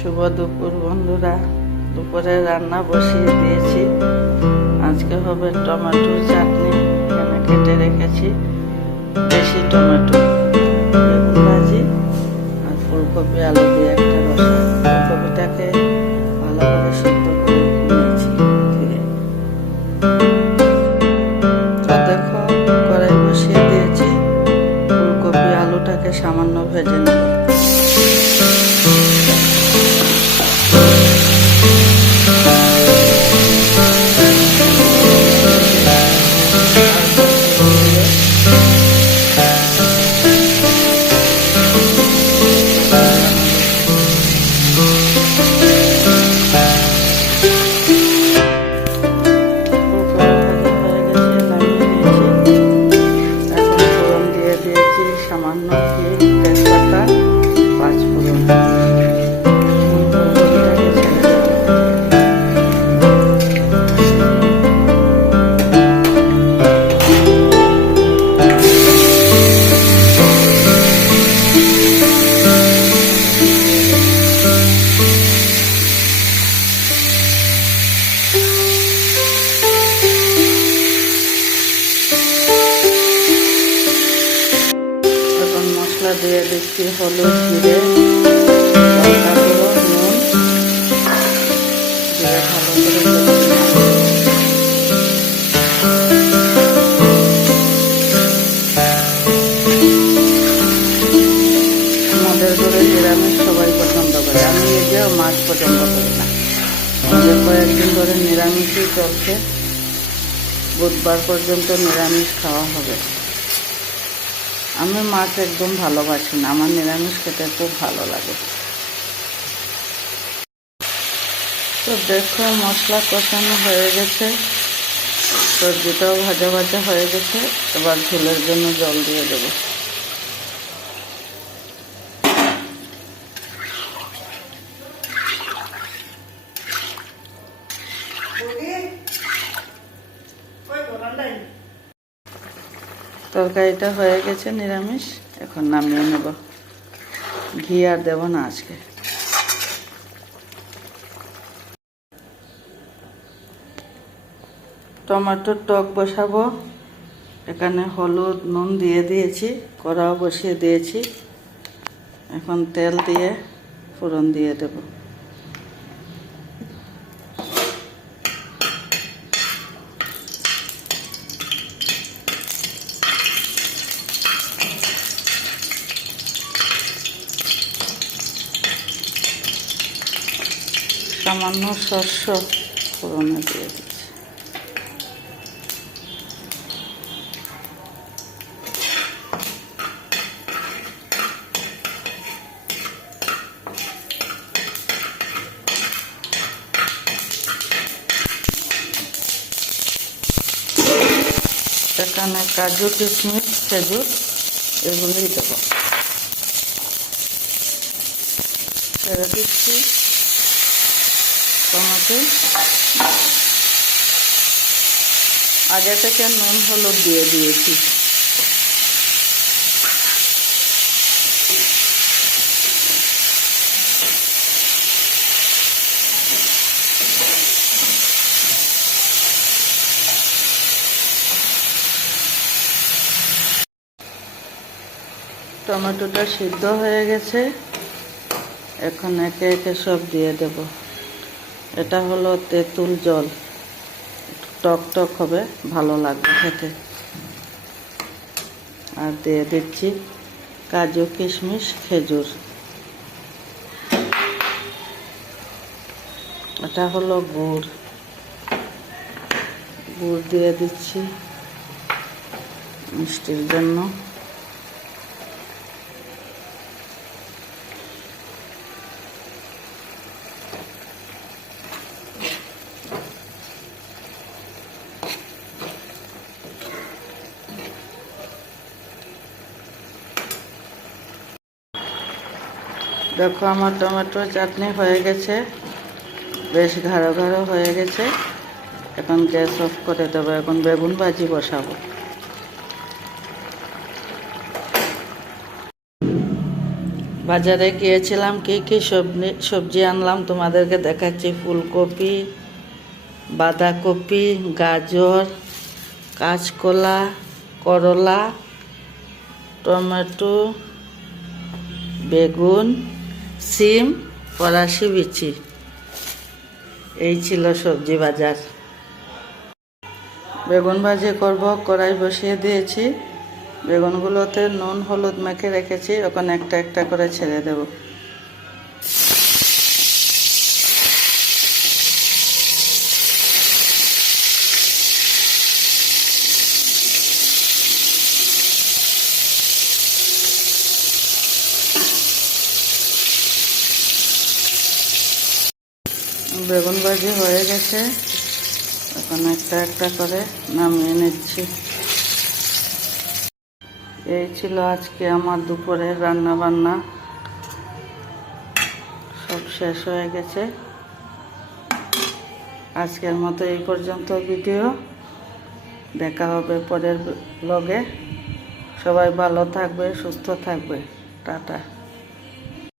শুভ দুপুর বন্ধুরা। দুপুরে রান্না বসিয়ে দিয়েছি। আজকে হবে টমেটোর চাটনি। এখানে কেটে রেখেছি দেশি টমেটো ভাজি আর ফুলকপি, আলু দিয়ে একটা রসা। ফুলকপিটাকে ভালো করে করে দেখো বসিয়ে দিয়েছি। ফুলকপি, আলুটাকে সামান্য ভেজে নেব। মশলা দিয়ে দিচ্ছি হলুদ জিরে। আমাদের ঘরে নিরামিষ সবাই পছন্দ করে। আমি মাছ পছন্দ করি না। আমাদের কয়েকদিন ধরে নিরামিষই চলছে। বুধবার পর্যন্ত নিরামিষ খাওয়া হবে। আমি মাছ একদম ভালোবাসি না, আমার নিরামিষ খেতে খুব ভালো লাগে। তো দেখো মশলা কষানো হয়ে গেছে, সবজিটাও ভাজা ভাজা হয়ে গেছে, এবার ঝোলের জন্য জল দিয়ে দেবো। তরকারিটা হয়ে গেছে, নিরামিষ। এখন নামিয়ে নেব। ঘি আর দেবো না আজকে। টমেটোর টক বসাবো। এখানে হলুদ, নুন দিয়ে দিয়েছি, কড়াও বসিয়ে দিয়েছি। এখন তেল দিয়ে ফোড়ন দিয়ে দেব। সামান্য শস্য ফোড়নে দিয়ে দিচ্ছি। এখানে কাজু কিশমিশ খেজুর এগুলোই দেবো। ছেড়ে দিচ্ছি। টমেটো আগে থেকে নুন, হলুদ দিয়ে দিয়েছি। টমেটোটা সিদ্ধ হয়ে গেছে। এখন একে একে সব দিয়ে দেব। এটা হলো তেঁতুল জল। টক টক হবে, ভালো লাগবে খেতে। আর দিয়ে দিচ্ছি কাজু কিশমিশ, খেজুর। এটা হলো গুড়। গুড় দিয়ে দিচ্ছি মিষ্টির জন্য। দেখো আমার টমেটো চাটনি হয়ে গেছে। বেশ ঘাড়ো ঘাড়ো হয়ে গেছে। এখন গ্যাস অফ করে দেবো, এখন বেগুন ভাজি বসাবো। বাজারে গিয়েছিলাম, কি কি সবজি সবজি আনলাম তোমাদেরকে দেখাচ্ছি। ফুলকপি, বাঁধাকপি, গাজর, কাঁচকলা, করলা, টমেটো, বেগুন। সিম, ফরাসি বিচি। এই ছিল সবজি বাজার। বেগুন ভাজি করব, কড়াই বসিয়ে দিয়েছি। বেগুনগুলোতে নুন, হলুদ মেখে রেখেছি। ওখানে একটা একটা করে ছেড়ে দেব। বেগুন ভাজি হয়ে গেছে। এখন একটা একটা করে নামিয়ে নিচ্ছি। এই ছিল আজকে আমার দুপুরের রান্না বান্না। সব শেষ হয়ে গেছে। আজকের মতো এই পর্যন্ত ভিডিও। দেখা হবে পরের ব্লগে। সবাই ভালো থাকবে, সুস্থ থাকবে। টাটা।